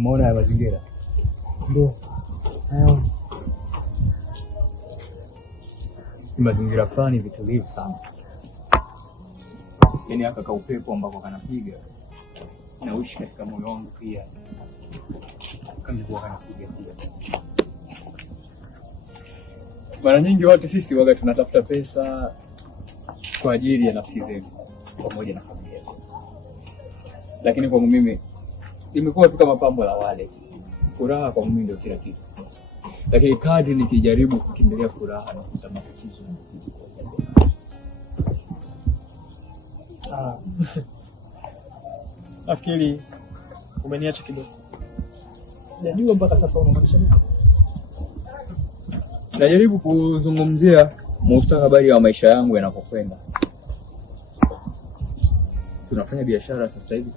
Umeona ya mazingira? Ndio. Mazingira fulani vitulivu sana. Yaani haka ka upepo ambako kanapiga na uishi katika moyo wangu pia. Kama kwa kanapiga pia. Mara nyingi watu sisi waga tunatafuta pesa kwa ajili ya nafsi zetu pamoja na familia. Lakini kwa mimi imekuwa tu kama pambo la wale. Furaha kwa mimi ndio kila kitu. Lakini kadri nikijaribu kukimbilia furaha na kupata matatizo na mzigo kwa kiasi. Nafikiri umeniacha kidogo. Sijajua mpaka sasa unamaanisha nini? Najaribu kuzungumzia mustakabali wa maisha yangu yanapokwenda. Tunafanya biashara sasa hivi.